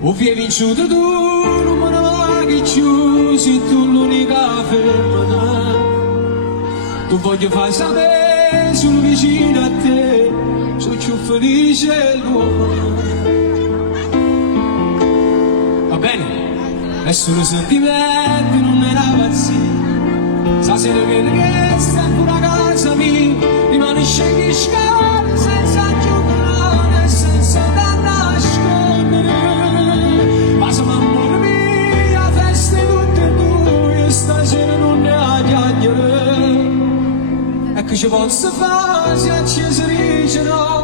O vi vinciuto tu, non me ne vai più, sei tu l'unica fermata. Tu voglio far sapere, sono vicino a te, sono più felice l'uomo. Va bene, è solo sentimenti, non è una pazzia. Stasera vedo che stai ancora a casa mia, rimane scegli scale senza giocare, senza da nascondere. Ma siamo amore mio, la festa è tutta tua, stasera non ne ha chiacchiere. E che ci posso fare se ci si dice no?